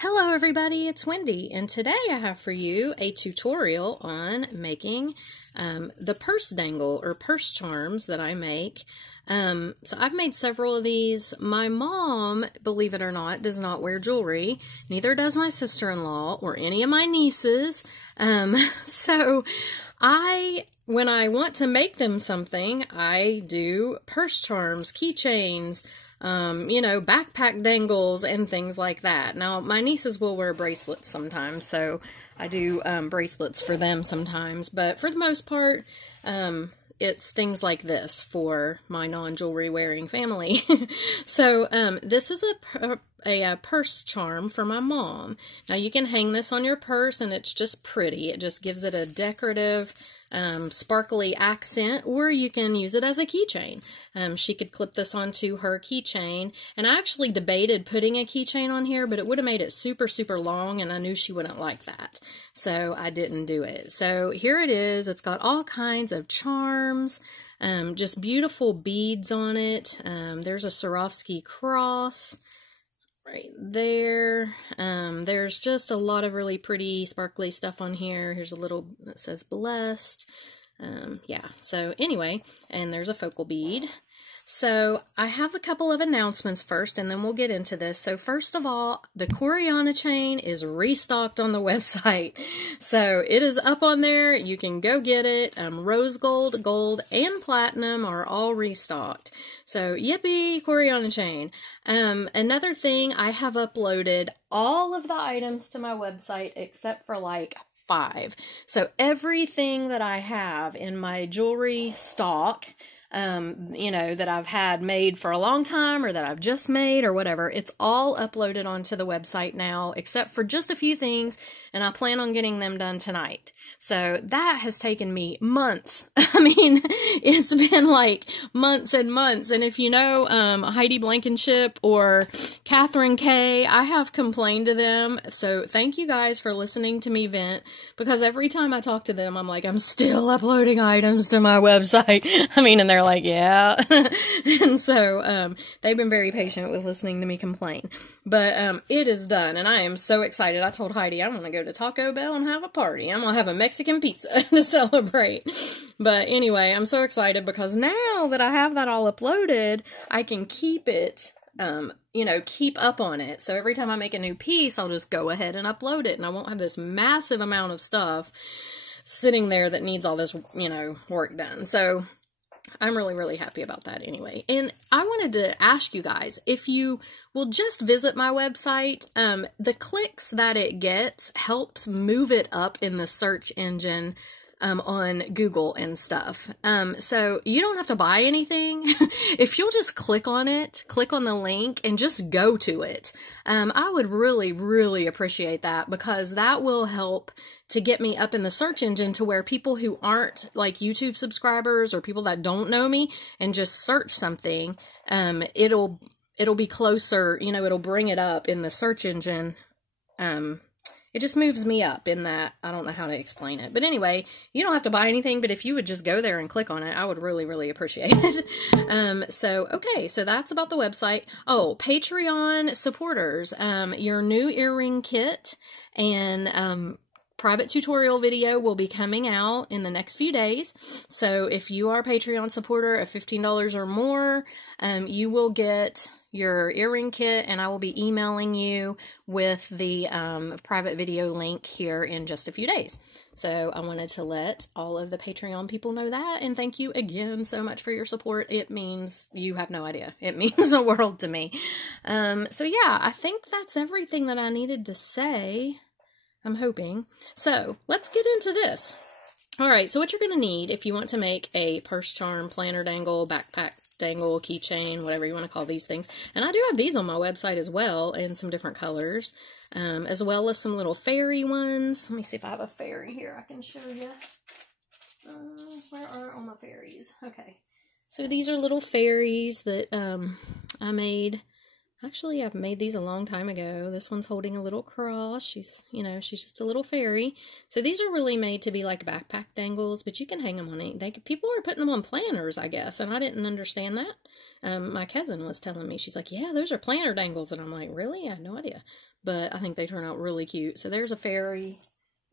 Hello everybody, it's Wendy, and today I have for you a tutorial on making the purse dangle or purse charms that I make. So I've made several of these. My mom, believe it or not, does not wear jewelry. Neither does my sister-in-law or any of my nieces. So when I want to make them something, I do purse charms, keychains, you know, backpack dangles and things like that. Now, my nieces will wear bracelets sometimes, so I do bracelets for them sometimes, but for the most part, it's things like this for my non-jewelry wearing family. So, this is a purse charm for my mom. Now, you can hang this on your purse and it's just pretty. It just gives it a decorative, sparkly accent, or you can use it as a keychain. She could clip this onto her keychain, and I actually debated putting a keychain on here, but it would have made it super, super long, and I knew she wouldn't like that, so I didn't do it. So here it is. It's got all kinds of charms, just beautiful beads on it. There's a Swarovski cross right there. There's just a lot of really pretty sparkly stuff on here. Here's a little that says blessed. Yeah, so anyway, and there's a focal bead. So I have a couple of announcements first, and then we'll get into this. So first of all, the Coriana chain is restocked on the website. So it is up on there. You can go get it. Rose gold, gold, and platinum are all restocked. So yippee, Coriana chain. Another thing, I have uploaded all of the items to my website except for like 5. So everything that I have in my jewelry stock, you know, that I've had made for a long time or that I've just made or whatever, it's all uploaded onto the website now, except for just a few things, and I plan on getting them done tonight. So that has taken me months. I mean, it's been like months and months. And if you know Heidi Blankenship or Catherine K, I have complained to them. So thank you guys for listening to me vent, because every time I talk to them, I'm like, I'm still uploading items to my website. I mean, and they're like, yeah. And so they've been very patient with listening to me complain. But it is done, and I am so excited. I told Heidi I'm going to go to Taco Bell and have a party. I'm going to have a Mexican pizza to celebrate. But anyway, I'm so excited because now that I have that all uploaded, I can keep it, you know, keep up on it. So every time I make a new piece, I'll just go ahead and upload it, and I won't have this massive amount of stuff sitting there that needs all this, you know, work done. So I'm really, really happy about that anyway. And I wanted to ask you guys, if you will just visit my website, the clicks that it gets helps move it up in the search engine on Google and stuff. So you don't have to buy anything. If you'll just click on it, click on the link and just go to it. I would really, really appreciate that, because that will help to get me up in the search engine to where people who aren't like YouTube subscribers or people that don't know me and just search something, it'll be closer, you know, it'll bring it up in the search engine. It just moves me up in that. I don't know how to explain it. But anyway, you don't have to buy anything, but if you would just go there and click on it, I would really, really appreciate it. So, okay, so that's about the website. Oh, Patreon supporters, your new earring kit and private tutorial video will be coming out in the next few days. So if you are a Patreon supporter of $15 or more, you will get your earring kit, and I will be emailing you with the private video link here in just a few days. So I wanted to let all of the Patreon people know that, and thank you again so much for your support. It means, you have no idea. It means the world to me. So yeah, I think that's everything that I needed to say. I'm hoping. So let's get into this. All right, so what you're going to need if you want to make a purse charm, planner dangle, backpack dangle, keychain, whatever you want to call these things. And I do have these on my website as well in some different colors, as well as some little fairy ones. Let me see if I have a fairy here I can show you. Where are all my fairies? Okay, so these are little fairies that I made. Actually, I've made these a long time ago. This one's holding a little cross. She's, you know, she's just a little fairy. So these are really made to be like backpack dangles, but you can hang them on it. People are putting them on planners, I guess, and I didn't understand that. My cousin was telling me, she's like, yeah, those are planner dangles. And I'm like, really? I had no idea. but I think they turn out really cute. So there's a fairy,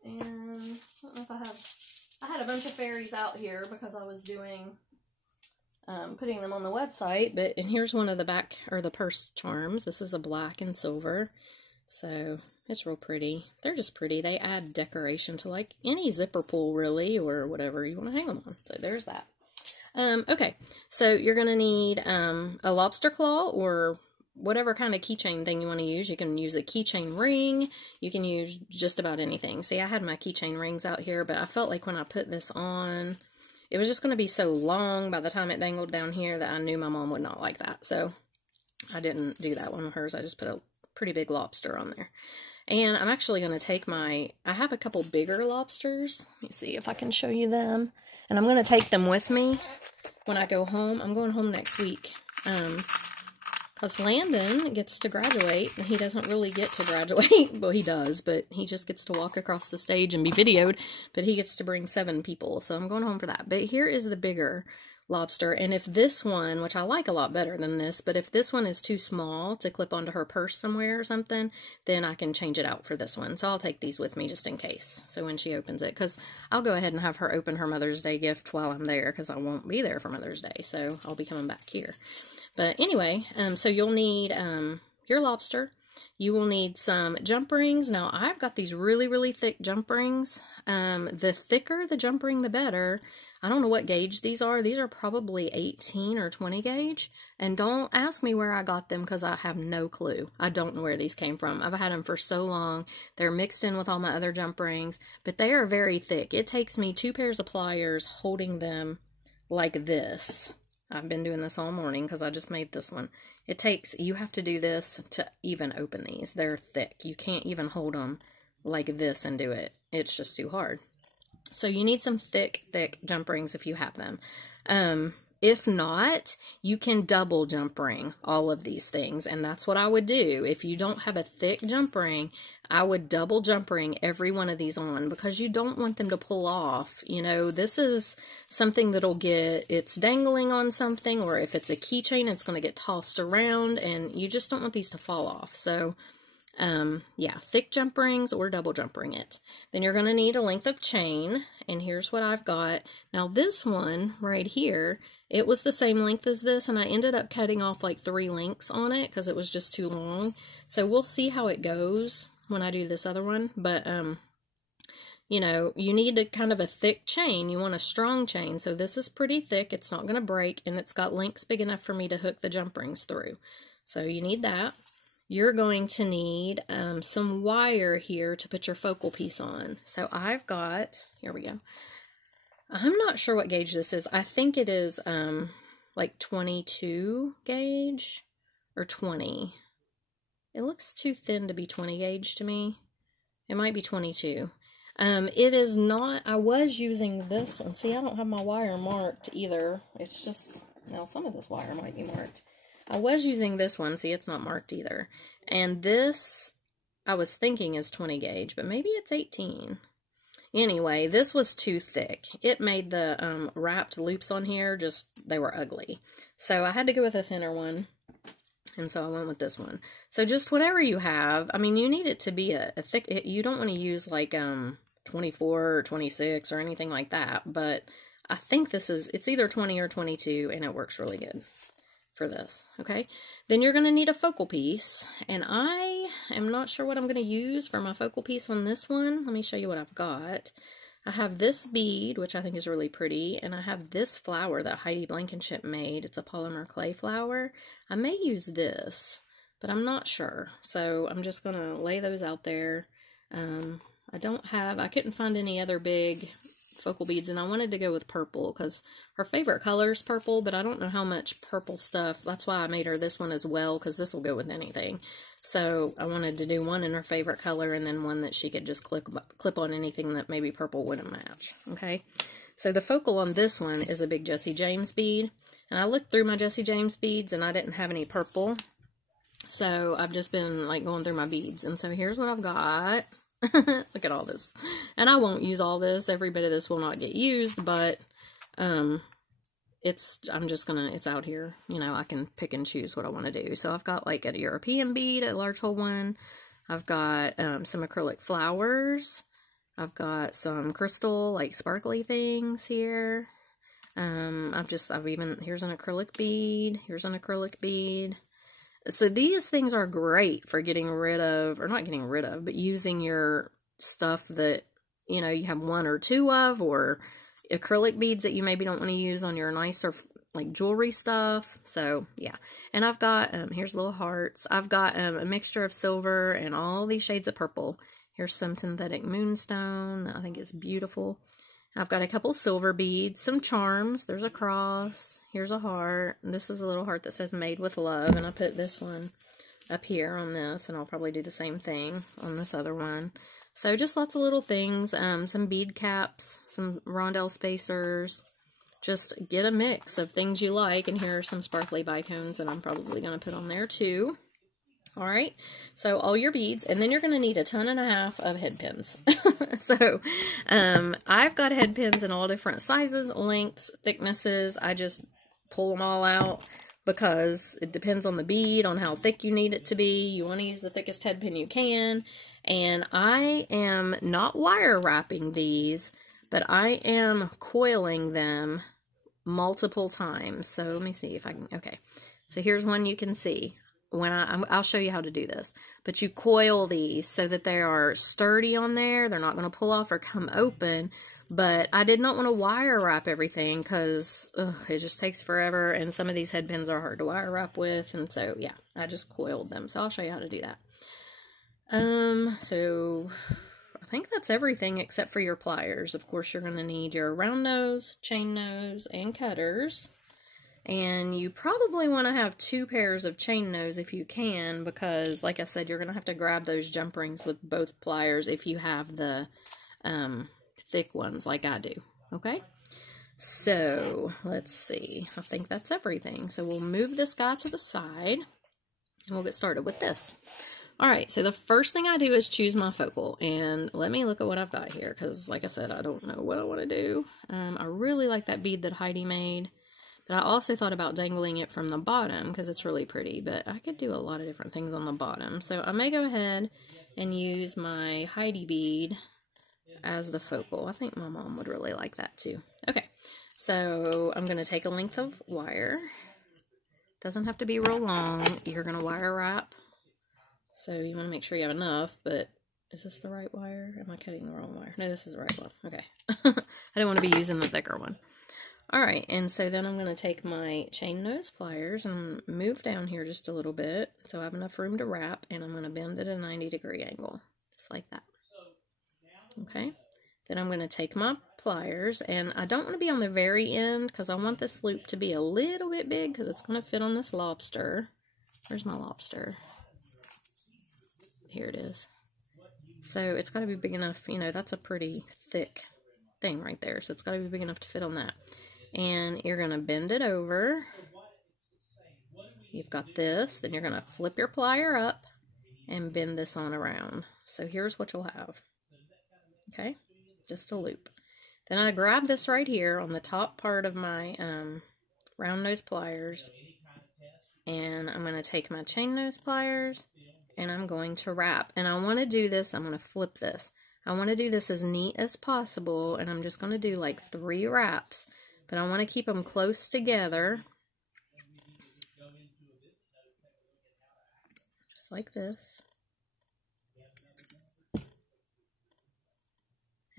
and I don't know if I had a bunch of fairies out here because I was doing, putting them on the website, and here's one of the back, or the purse charms. This is a black and silver, so it's real pretty. They're just pretty. They add decoration to like any zipper pull really, or whatever you want to hang them on. So there's that. Okay, so you're going to need a lobster claw or whatever kind of keychain thing you want to use. You can use a keychain ring. You can use just about anything. See, I had my keychain rings out here, but I felt like when I put this on, it was just going to be so long by the time it dangled down here that I knew my mom would not like that. So I didn't do that one with hers. I just put a pretty big lobster on there. And I'm actually going to take I have a couple bigger lobsters. Let me see if I can show you them. And I'm going to take them with me when I go home. I'm going home next week. Because Landon gets to graduate. He doesn't really get to graduate. Well, he does, but he just gets to walk across the stage and be videoed. But he gets to bring 7 people. So I'm going home for that. But here is the bigger lobster, and if this one, which I like a lot better than this, but if this one is too small to clip onto her purse somewhere or something, then I can change it out for this one. So I'll take these with me just in case. So when she opens it, because I'll go ahead and have her open her Mother's Day gift while I'm there, because I won't be there for Mother's Day, so I'll be coming back here. But anyway, so you'll need your lobster. You will need some jump rings. Now, I've got these really, really thick jump rings. The thicker the jump ring, the better. I don't know what gauge these are. These are probably 18 or 20 gauge. And don't ask me where I got them because I have no clue. I don't know where these came from. I've had them for so long. They're mixed in with all my other jump rings. But they are very thick. It takes me 2 pairs of pliers holding them like this. I've been doing this all morning because I just made this one. You have to do this to even open these. They're thick. You can't even hold them like this and do it. It's just too hard. So you need some thick, thick jump rings if you have them. If not, you can double jump ring all of these things, and that's what I would do. If you don't have a thick jump ring, I would double jump ring every one of these on, because you don't want them to pull off. You know, this is something that'll it's dangling on something, or if it's a keychain, it's going to get tossed around, and you just don't want these to fall off. So yeah, thick jump rings or double jump ring it. Then you're going to need a length of chain, and here's what I've got. Now this one right here, it was the same length as this, and I ended up cutting off like 3 links on it because it was just too long. So we'll see how it goes when I do this other one, but you know, you need a kind of a thick chain. You want a strong chain. So this is pretty thick. It's not going to break, and it's got links big enough for me to hook the jump rings through. So you need that. You're going to need some wire here to put your focal piece on. So I've got, here we go. I'm not sure what gauge this is. I think it is like 22 gauge or 20. It looks too thin to be 20 gauge to me. It might be 22. It is not, I was using this one. See, I don't have my wire marked either. It's just, now some of this wire might be marked. I was using this one. See, it's not marked either. And this, I was thinking is 20 gauge, but maybe it's 18. Anyway, this was too thick. It made the wrapped loops on here they were ugly. So I had to go with a thinner one. And so I went with this one. So just whatever you have. I mean, you need it to be a thick, you don't want to use like 24 or 26 or anything like that. But I think it's either 20 or 22, and it works really good for this. Okay, then you're going to need a focal piece, and I am not sure what I'm going to use for my focal piece on this one. Let me show you what I've got. I have this bead, which I think is really pretty, and I have this flower that Heidi Blankenship made. It's a polymer clay flower. I may use this, but I'm not sure, so I'm just going to lay those out there. I couldn't find any other big focal beads, and I wanted to go with purple because her favorite color is purple, but I don't know how much purple stuff. That's why I made her this one as well, because this will go with anything. So I wanted to do one in her favorite color, and then one that she could just clip on anything that maybe purple wouldn't match. Okay, so the focal on this one is a big Jesse James bead, and I looked through my Jesse James beads and I didn't have any purple, so I've just been like going through my beads. And so here's what I've got. Look at all this, and I won't use all this. Every bit of this will not get used, but it's out here, you know, I can pick and choose what I want to do. So I've got like a European bead, a large hole one. I've got some acrylic flowers. I've got some crystal, like sparkly things here. Here's an acrylic bead. Here's an acrylic bead. So these things are great for getting rid of, or not getting rid of, but using your stuff that, you know, you have one or two of, or acrylic beads that you maybe don't want to use on your nicer, like, jewelry stuff. So, yeah. And I've got, here's little hearts. I've got a mixture of silver and all these shades of purple. Here's some synthetic moonstone. I think it's beautiful. I've got a couple silver beads, some charms. There's a cross. Here's a heart. This is a little heart that says made with love. And I put this one up here on this. And I'll probably do the same thing on this other one. So just lots of little things. Some bead caps, some rondelle spacers. Just get a mix of things you like. And here are some sparkly bicones that I'm probably going to put on there too. All right, so all your beads, and then you're going to need 1.5 tons of head pins. So I've got head pins in all different sizes, lengths, thicknesses. I just pull them all out because it depends on the bead, on how thick you need it to be. You want to use the thickest head pin you can. And I am not wire wrapping these, but I am coiling them multiple times. So let me see if I can, okay. So here's one you can see. When I'll show you how to do this, but you coil these so that they are sturdy on there. They're not going to pull off or come open, but I did not want to wire wrap everything because it just takes forever, and some of these head pins are hard to wire wrap with, and so yeah, I just coiled them. So I'll show you how to do that. So I think that's everything except for your pliers. Of course, you're going to need your round nose, chain nose, and cutters. And you probably want to have 2 pairs of chain nose if you can, because like I said, you're going to have to grab those jump rings with both pliers if you have the thick ones like I do. Okay? So, let's see. I think that's everything. So we'll move this guy to the side, and we'll get started with this. Alright, so the first thing I do is choose my focal, and let me look at what I've got here, because like I said, I don't know what I want to do. I really like that bead that Heidi made. But I also thought about dangling it from the bottom because it's really pretty, but I could do a lot of different things on the bottom. So I may go ahead and use my Heidi bead as the focal. I think my mom would really like that too. Okay, so I'm going to take a length of wire. Doesn't have to be real long. You're going to wire wrap. So you want to make sure you have enough, but is this the right wire? Am I cutting the wrong wire? No, this is the right one. Okay. I don't want to be using the thicker one. Alright, and so then I'm going to take my chain nose pliers and move down here just a little bit so I have enough room to wrap, and I'm going to bend at a 90-degree angle, just like that. Okay, then I'm going to take my pliers, and I don't want to be on the very end because I want this loop to be a little bit big because it's going to fit on this lobster. Where's my lobster? Here it is. So it's got to be big enough, you know, that's a pretty thick thing right there, so it's got to be big enough to fit on that. And you're going to bend it over. You've got this. Then you're going to flip your plier up and bend this on around. So here's what you'll have. Okay? Just a loop. Then I grab this right here on the top part of my round nose pliers. And I'm going to take my chain nose pliers and I'm going to wrap. And I want to do this. I'm going to flip this. I want to do this as neat as possible. And I'm just going to do like 3 wraps. But I want to keep them close together, just like this.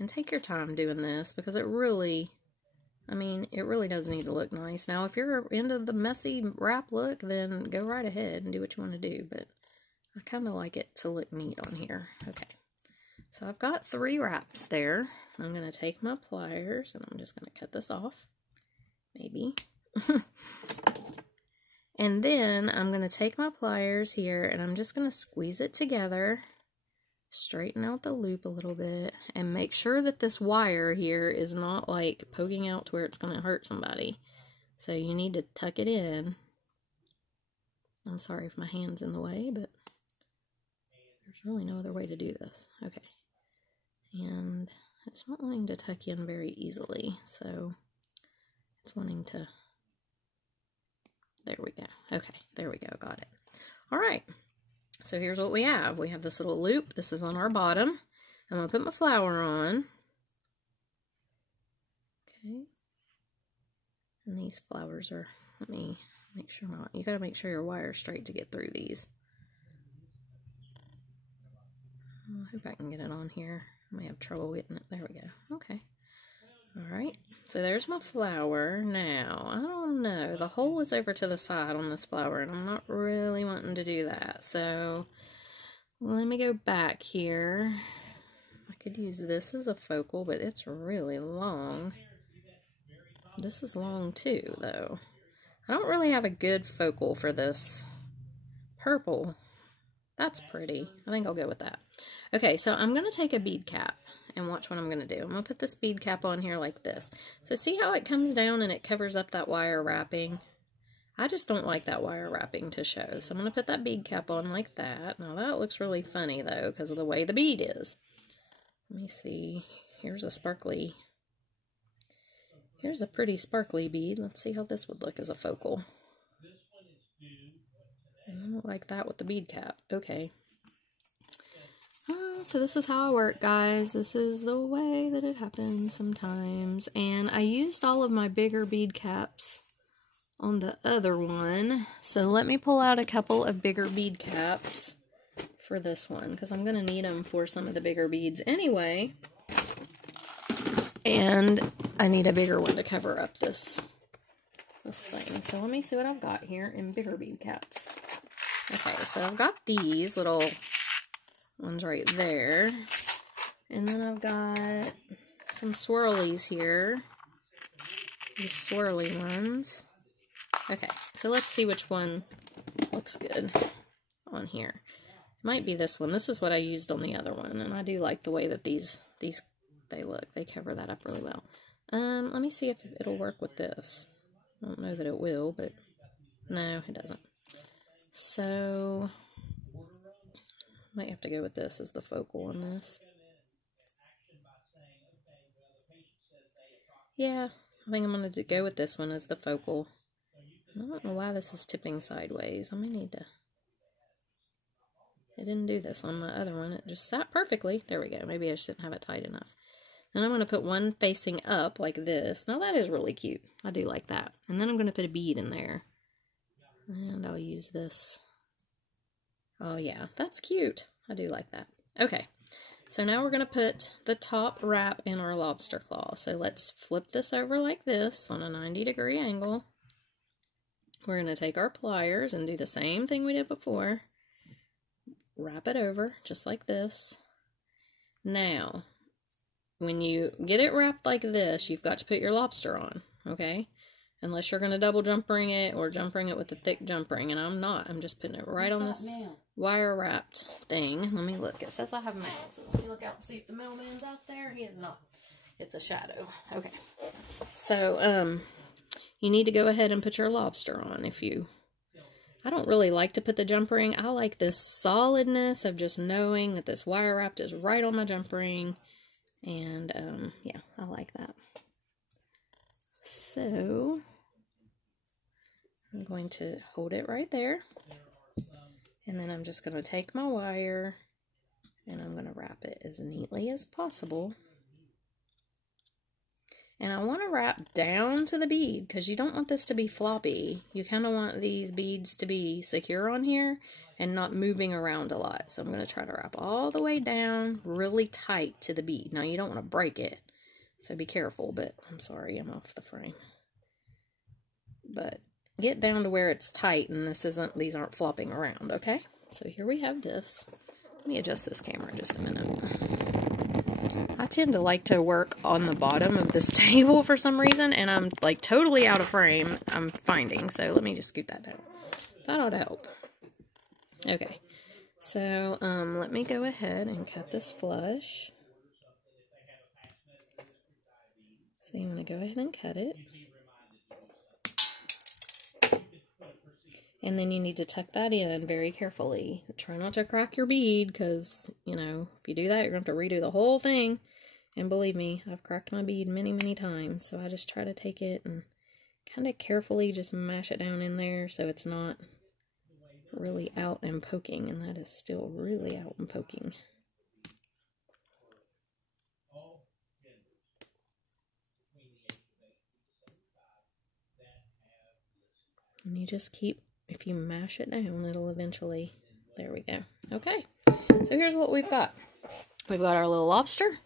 And take your time doing this because it really, I mean, it really does need to look nice. Now, if you're into the messy wrap look, then go right ahead and do what you want to do. But I kind of like it to look neat on here. Okay. So I've got 3 wraps there. I'm going to take my pliers and I'm just going to cut this off. Maybe. And then I'm going to take my pliers here and I'm just going to squeeze it together, straighten out the loop a little bit, and make sure that this wire here is not like poking out to where it's going to hurt somebody. So you need to tuck it in. I'm sorry if my hand's in the way, but there's really no other way to do this. Okay. And it's not wanting to tuck in very easily, so it's wanting to, there we go. Okay, there we go, got it. All right, So here's what we have. We have this little loop. This is on our bottom. I'm going to put my flower on. Okay. And these flowers are, let me make sure you got to make sure your wire's straight to get through these. I hope I can get it on here. I may have trouble getting it. There we go. Okay. Alright. So there's my flower. Now, I don't know. The hole is over to the side on this flower, and I'm not really wanting to do that. So, let me go back here. I could use this as a focal, but it's really long. This is long too, though. I don't really have a good focal for this purple. That's pretty. I think I'll go with that. Okay, so I'm going to take a bead cap and watch what I'm going to do. I'm going to put this bead cap on here like this. So see how it comes down and it covers up that wire wrapping? I just don't like that wire wrapping to show. So I'm going to put that bead cap on like that. Now that looks really funny though because of the way the bead is. Let me see. Here's a sparkly. Here's a pretty sparkly bead. Let's see how this would look as a focal. I don't like that with the bead cap. Okay. So this is how I work, guys. This is the way that it happens sometimes. And I used all of my bigger bead caps on the other one. So let me pull out a couple of bigger bead caps for this one, because I'm going to need them for some of the bigger beads anyway. And I need a bigger one to cover up this thing. So let me see what I've got here in bigger bead caps. Okay, so I've got these little ones right there. And then I've got some swirlies here. These swirly ones. Okay, so let's see which one looks good on here. It might be this one. This is what I used on the other one, and I do like the way that these they look. They cover that up really well. Let me see if it'll work with this. I don't know that it will, but no, it doesn't. So, might have to go with this as the focal on this. Yeah, I think I'm going to go with this one as the focal. I don't know why this is tipping sideways. I may need to... I didn't do this on my other one. It just sat perfectly. There we go. Maybe I just didn't have it tight enough. Then I'm going to put one facing up like this. Now that is really cute. I do like that. And then I'm going to put a bead in there. And I'll use this. Oh yeah, that's cute. I do like that. Okay, so now we're going to put the top wrap in our lobster claw. So let's flip this over like this on a 90-degree angle. We're going to take our pliers and do the same thing we did before. Wrap it over just like this. Now, when you get it wrapped like this, you've got to put your lobster on, okay? Unless you're going to double jump ring it or jump ring it with a thick jump ring, and I'm not. I'm just putting it right on this wire wrapped thing. Let me look. It says I have mail, so let me look out and see if the mailman's out there. He is not. It's a shadow. Okay. So, you need to go ahead and put your lobster on if you... I don't really like to put the jump ring. I like this solidness of just knowing that this wire wrapped is right on my jump ring. And, yeah, I like that. So, I'm going to hold it right there. And then I'm just going to take my wire and I'm going to wrap it as neatly as possible. And I want to wrap down to the bead because you don't want this to be floppy. You kind of want these beads to be secure on here and not moving around a lot. So I'm going to try to wrap all the way down really tight to the bead. Now you don't want to break it, so be careful, but I'm sorry, I'm off the frame. But get down to where it's tight and these aren't flopping around, okay? So here we have this. Let me adjust this camera just a minute. I tend to like to work on the bottom of this table for some reason, and I'm like totally out of frame, I'm finding. So let me just scoot that down. That ought to help. Okay, so let me go ahead and cut this flush. So you want to go ahead and cut it. And then you need to tuck that in very carefully. Try not to crack your bead because, you know, if you do that, you're going to have to redo the whole thing. And believe me, I've cracked my bead many, many times. So I just try to take it and kind of carefully just mash it down in there so it's not really out and poking, and that is still really out and poking. And you just keep, if you mash it down, it'll eventually, there we go. Okay, so here's what we've got. We've got our little lobster,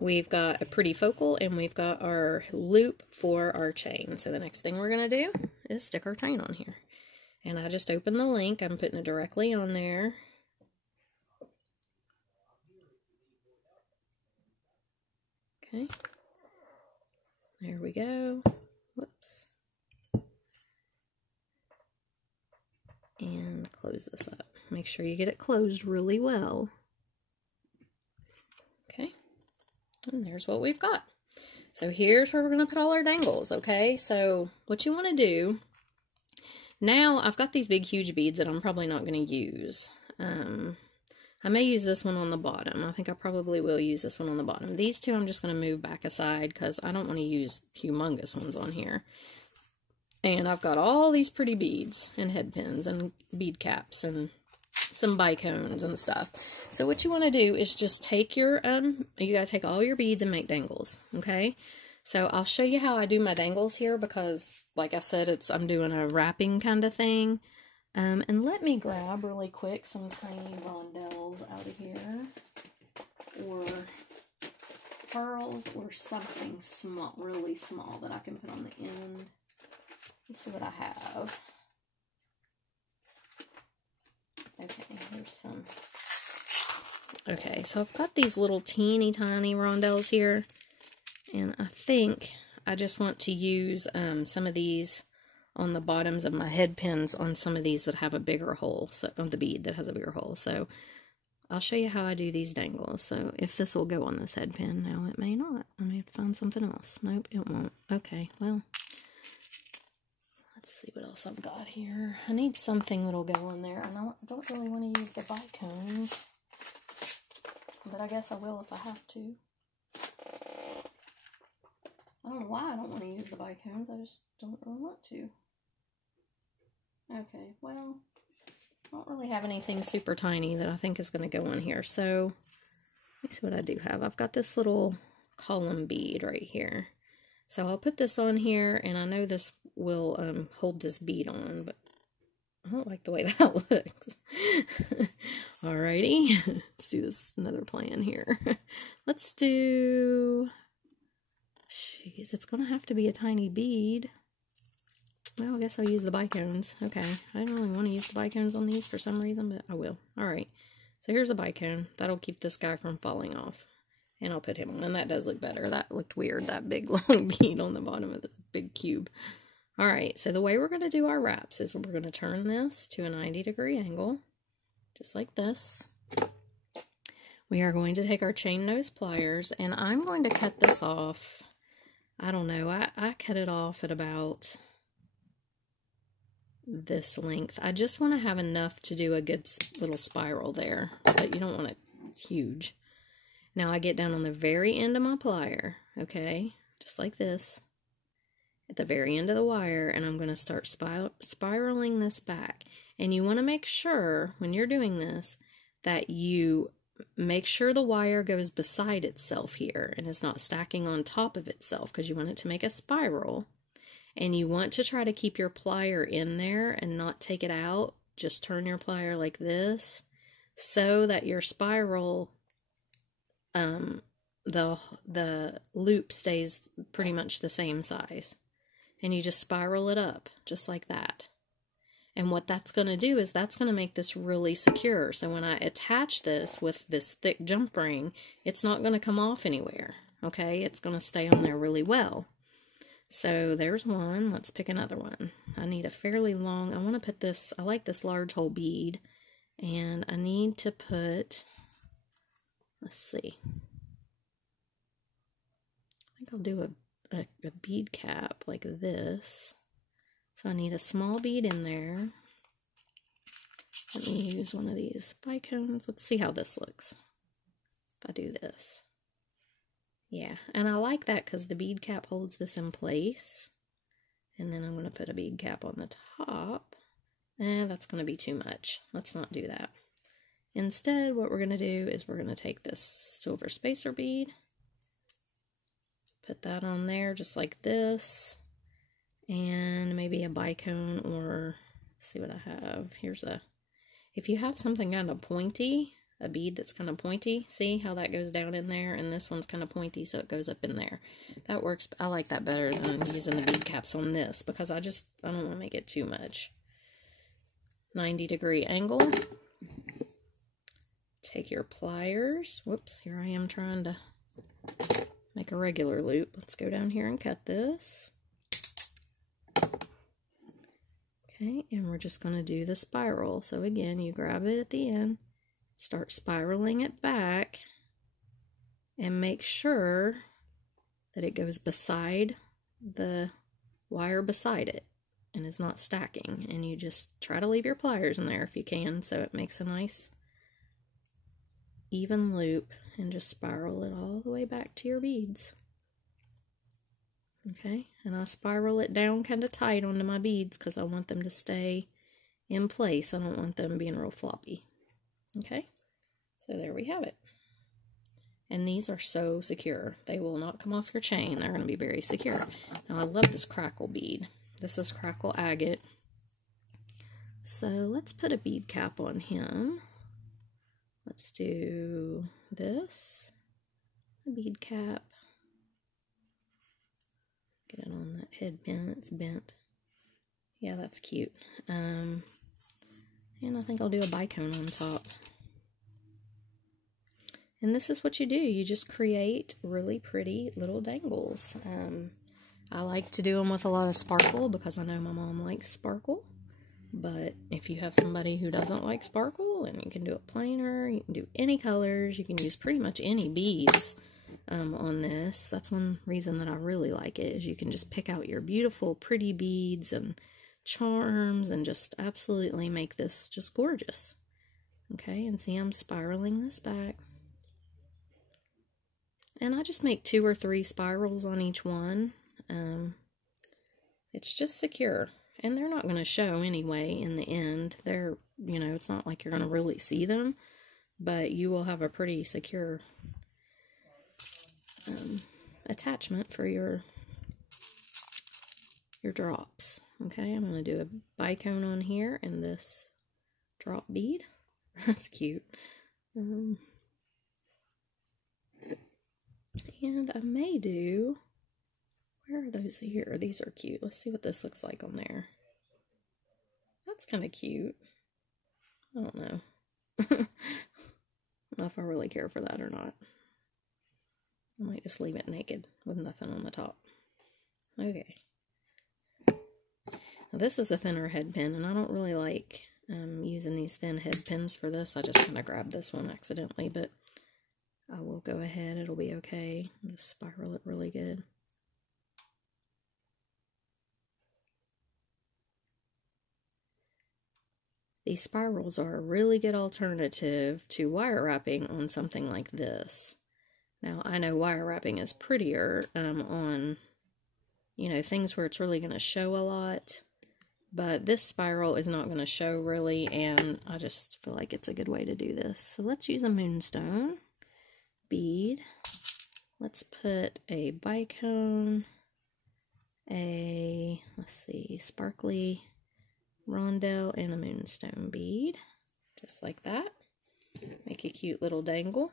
we've got a pretty focal, and we've got our loop for our chain. So the next thing we're going to do is stick our chain on here. And I just opened the link, I'm putting it directly on there. Okay, there we go. Whoops. And close this up. Make sure you get it closed really well. Okay, and there's what we've got. So here's where we're going to put all our dangles, okay? So what you want to do, now I've got these big huge beads that I'm probably not going to use. I may use this one on the bottom. I think I probably will use this one on the bottom. These two I'm just going to move back aside because I don't want to use humongous ones on here. And I've got all these pretty beads and head pins and bead caps and some bicones and stuff. So what you want to do is just take your, you got to take all your beads and make dangles, okay? So I'll show you how I do my dangles here because, like I said, I'm doing a wrapping kind of thing. And let me grab really quick some tiny rondelles out of here, or pearls, or something small, really small that I can put on the end. Let's see what I have. Okay, here's some. Okay, so I've got these little teeny tiny rondelles here, and I think I just want to use some of these on the bottoms of my head pins on some of these that have a bigger hole, so of the bead that has a bigger hole. So I'll show you how I do these dangles. So if this will go on this head pin, now it may not. I may have to find something else. Nope, it won't. Okay, well, let's see what else I've got here. I need something that'll go on there, and I don't really want to use the bicones, but I guess I will if I have to. I don't know why I don't want to use the bicones, I just don't really want to. Okay, well, I don't really have anything super tiny that I think is going to go on here, so let me see what I do have. I've got this little column bead right here. So I'll put this on here, and I know this will hold this bead on, but I don't like the way that looks. Alrighty, let's do this another plan here. Let's do, jeez, it's going to have to be a tiny bead. Well, I guess I'll use the bicones. Okay, I didn't really want to use the bicones on these for some reason, but I will. Alright, so here's a bicone. That'll keep this guy from falling off. And I'll put him on, and that does look better. That looked weird, that big long bead on the bottom of this big cube. Alright, so the way we're going to do our wraps is we're going to turn this to a 90-degree angle, just like this. We are going to take our chain nose pliers, and I'm going to cut this off, I don't know, I cut it off at about this length. I just want to have enough to do a good little spiral there, but you don't want it huge. Now I get down on the very end of my plier, okay, just like this, at the very end of the wire, and I'm going to start spiraling this back. And you want to make sure, when you're doing this, that you make sure the wire goes beside itself here, and is not stacking on top of itself, because you want it to make a spiral. And you want to try to keep your plier in there and not take it out. Just turn your plier like this, so that your spiral, the loop stays pretty much the same size. And you just spiral it up, just like that. And what that's going to do is that's going to make this really secure. So when I attach this with this thick jump ring, it's not going to come off anywhere, okay? It's going to stay on there really well. So there's one. Let's pick another one. I need a fairly long, I want to put this, I like this large hole bead, and I need to put, let's see, I think I'll do a bead cap like this. So I need a small bead in there. Let me use one of these bicones. Let's see how this looks if I do this. Yeah, and I like that because the bead cap holds this in place. And then I'm going to put a bead cap on the top. That's going to be too much. Let's not do that. Instead, what we're going to do is we're going to take this silver spacer bead, put that on there just like this, and maybe a bicone, or let's see what I have. Here's a, if you have something kind of pointy, a bead that's kind of pointy, see how that goes down in there, and this one's kind of pointy, so it goes up in there. That works. I like that better than using the bead caps on this, because I don't want to make it too much. 90-degree angle. Take your pliers. Whoops, here I am trying to make a regular loop. Let's go down here and cut this. Okay, and we're just going to do the spiral. So again, you grab it at the end, start spiraling it back, and make sure that it goes beside the wire beside it and is not stacking. And you just try to leave your pliers in there if you can, so it makes a nice even loop, and just spiral it all the way back to your beads. Okay, and I spiral it down kind of tight onto my beads because I want them to stay in place. I don't want them being real floppy. Okay, so there we have it. And these are so secure. They will not come off your chain. They're going to be very secure. Now I love this crackle bead. This is crackle agate. So let's put a bead cap on him. Let's do this, a bead cap. Get it on that head pin, it's bent. Yeah, that's cute. And I think I'll do a bicone on top. And this is what you do. You just create really pretty little dangles. I like to do them with a lot of sparkle because I know my mom likes sparkle. But if you have somebody who doesn't like sparkle, and you can do it plainer, you can do any colors, you can use pretty much any beads on this. That's one reason that I really like it, is you can just pick out your beautiful, pretty beads and charms and just absolutely make this just gorgeous. Okay, and see I'm spiraling this back. And I just make 2 or 3 spirals on each one. It's just secure. And they're not going to show anyway in the end. They're, you know, it's not like you're going to really see them, but you will have a pretty secure attachment for your drops. Okay, I'm going to do a bicone on here and this drop bead. That's cute. And I may do, where are those here? These are cute. Let's see what this looks like on there. That's kind of cute. I don't know. I don't know if I really care for that or not. I might just leave it naked with nothing on the top. Okay. Now this is a thinner head pin, and I don't really like using these thin head pins for this. I just kind of grabbed this one accidentally, but I will go ahead. It'll be okay. I'll just spiral it really good. These spirals are a really good alternative to wire wrapping on something like this. Now, I know wire wrapping is prettier on, you know, things where it's really going to show a lot, but this spiral is not going to show really, and I just feel like it's a good way to do this. So let's use a moonstone bead. Let's put a bicone, let's see, sparkly rondelle, and a moonstone bead, just like that. Make a cute little dangle.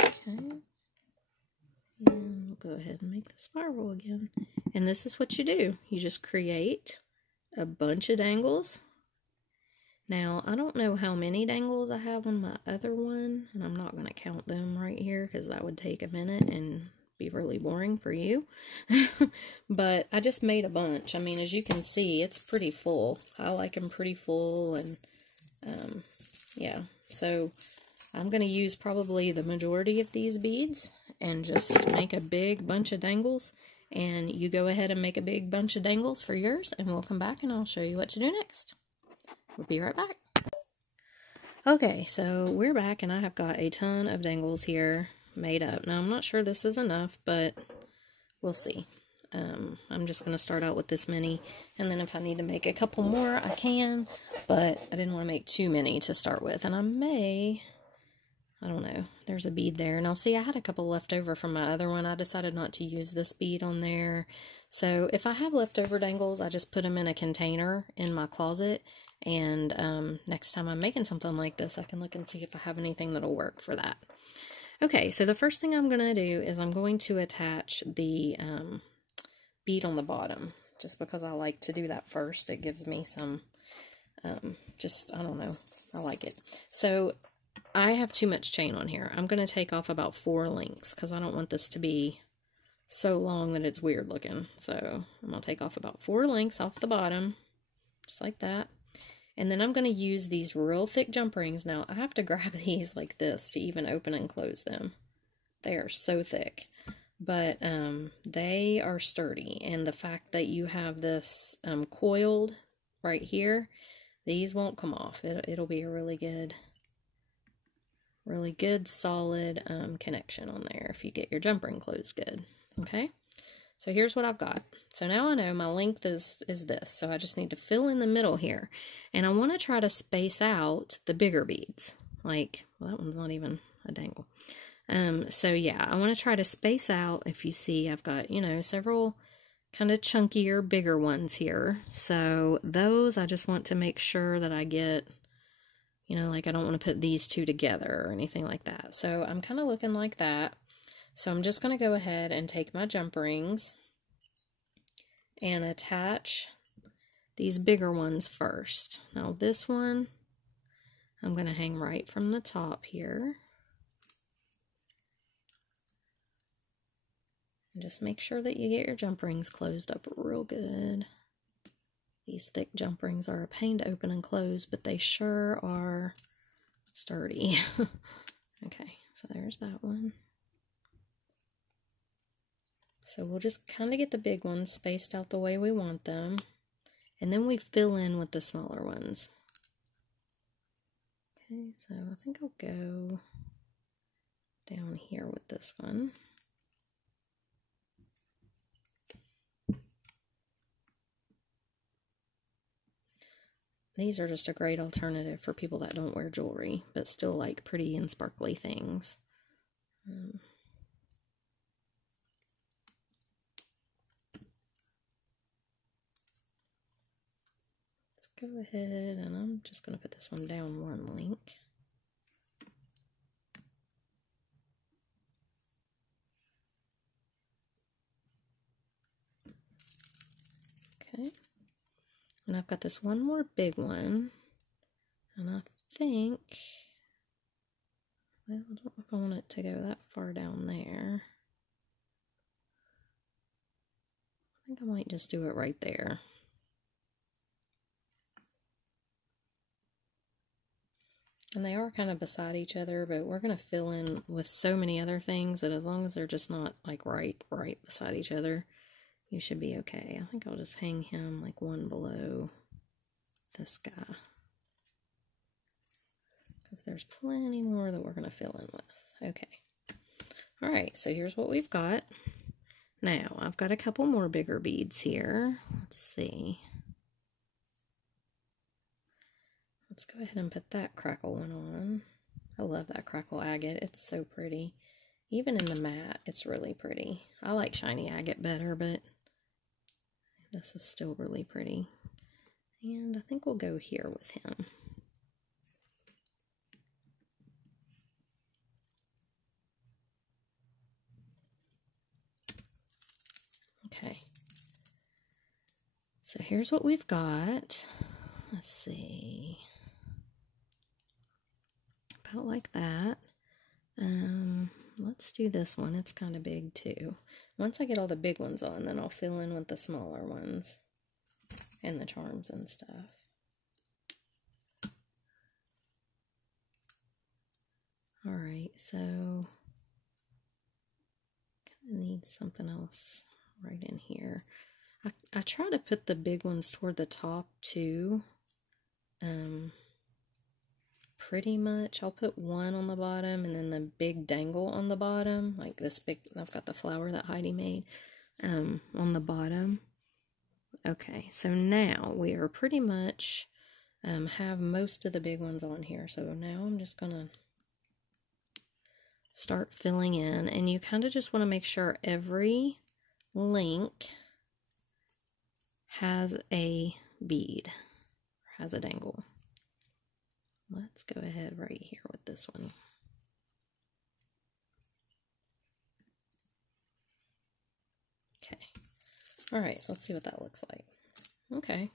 Okay, and we'll go ahead and make the spiral again. And this is what you do. You just create a bunch of dangles. Now, I don't know how many dangles I have on my other one, and I'm not going to count them right here because that would take a minute and be really boring for you. But I just made a bunch. I mean, as you can see, it's pretty full. I like them pretty full, and yeah. So I'm going to use probably the majority of these beads and just make a big bunch of dangles. And you go ahead and make a big bunch of dangles for yours, and we'll come back and I'll show you what to do next. We'll be right back. Okay, so we're back, and I have got a ton of dangles here made up. Now, I'm not sure this is enough, but we'll see. I'm just going to start out with this many, and then if I need to make a couple more, I can, but I didn't want to make too many to start with, and I don't know, there's a bead there. Now, see, I had a couple left over from my other one. I decided not to use this bead on there, so if I have leftover dangles, I just put them in a container in my closet, and next time I'm making something like this, I can look and see if I have anything that'll work for that. Okay, so the first thing I'm going to do is I'm going to attach the bead on the bottom, just because I like to do that first. It gives me some, I don't know, I like it. So I have too much chain on here. I'm going to take off about 4 links, because I don't want this to be so long that it's weird looking. So I'm going to take off about 4 links off the bottom, just like that. And then I'm going to use these real thick jump rings. Now, I have to grab these like this to even open and close them. They are so thick. But they are sturdy. And the fact that you have this coiled right here, these won't come off. It'll be a really good solid connection on there if you get your jump ring closed good. Okay? So here's what I've got. So now I know my length is this, so I just need to fill in the middle here. And I want to try to space out the bigger beads. Like, well, that one's not even a dangle. So yeah, I want to try to space out. If you see, I've got, you know, several kind of chunkier, bigger ones here. So those, I just want to make sure that I get, you know, like I don't want to put these two together or anything like that. So I'm kind of looking like that. So I'm just going to go ahead and take my jump rings and attach these bigger ones first. Now this one, I'm going to hang right from the top here. And just make sure that you get your jump rings closed up real good. These thick jump rings are a pain to open and close, but they sure are sturdy. Okay, so there's that one. So we'll just kind of get the big ones spaced out the way we want them, and then we fill in with the smaller ones. Okay, so I think I'll go down here with this one. These are just a great alternative for people that don't wear jewelry, but still like pretty and sparkly things. Go ahead, and I'm just going to put this one down 1 link. Okay, and I've got this one more big one, and I think, well, I don't know if I want it to go that far down there. I think I might just do it right there. And they are kind of beside each other, but we're going to fill in with so many other things that as long as they're just not like right beside each other, you should be okay. I think I'll just hang him like one below this guy, because there's plenty more that we're going to fill in with. Okay. All right, so here's what we've got. Now, I've got a couple more bigger beads here. Let's see. Let's go ahead and put that crackle one on. I love that crackle agate. It's so pretty. Even in the matte, it's really pretty. I like shiny agate better, but this is still really pretty. And I think we'll go here with him. Okay. So here's what we've got. Let's see. About like that. Let's do this one. It's kind of big too. Once I get all the big ones on, then I'll fill in with the smaller ones and the charms and stuff. Alright, so kind of need something else right in here. I try to put the big ones toward the top too. pretty much. I'll put one on the bottom and then the big dangle on the bottom, like this big, I've got the flower that Heidi made on the bottom. Okay, so now we are pretty much have most of the big ones on here. So now I'm just going to start filling in, and you kind of just want to make sure every link has a bead, has a dangle. Let's go ahead right here with this one. Okay. All right, so let's see what that looks like. Okay,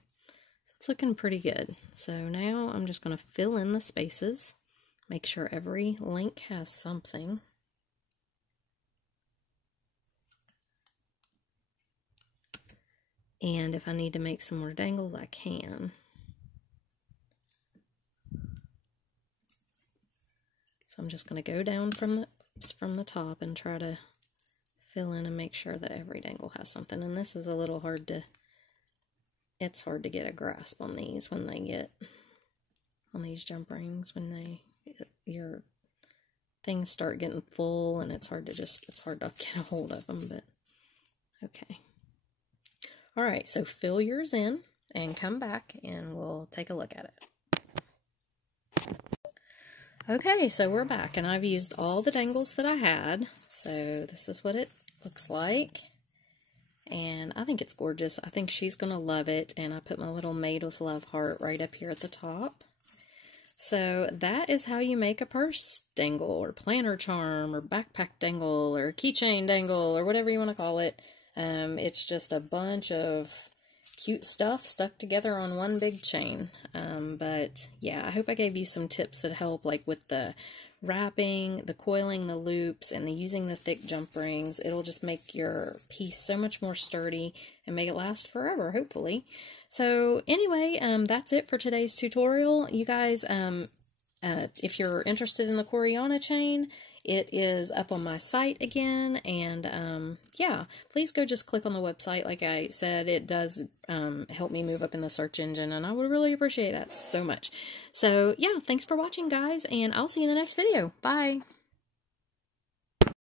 so it's looking pretty good. So now I'm just going to fill in the spaces, make sure every link has something. And if I need to make some more dangles, I can. So I'm just going to go down from the top and try to fill in and make sure that every dangle has something. And this is a little hard to, it's hard to get a grasp on these when they get, on these jump rings, when your things start getting full, and it's hard to get a hold of them, but okay. All right, so fill yours in and come back and we'll take a look at it. Okay, so we're back, and I've used all the dangles that I had. So this is what it looks like. And I think it's gorgeous. I think she's going to love it. And I put my little Made with Love heart right up here at the top. So that is how you make a purse dangle, or planner charm, or backpack dangle, or keychain dangle, or whatever you want to call it. It's just a bunch of cute stuff stuck together on one big chain. But yeah, I hope I gave you some tips that help, like with the wrapping, the coiling the loops, and the using the thick jump rings. It'll just make your piece so much more sturdy and make it last forever, hopefully. So anyway, that's it for today's tutorial. You guys, if you're interested in the Coriana chain, it is up on my site again, and yeah, please go just click on the website. Like I said, it does help me move up in the search engine, and I would really appreciate that so much. So yeah, thanks for watching, guys, and I'll see you in the next video. Bye!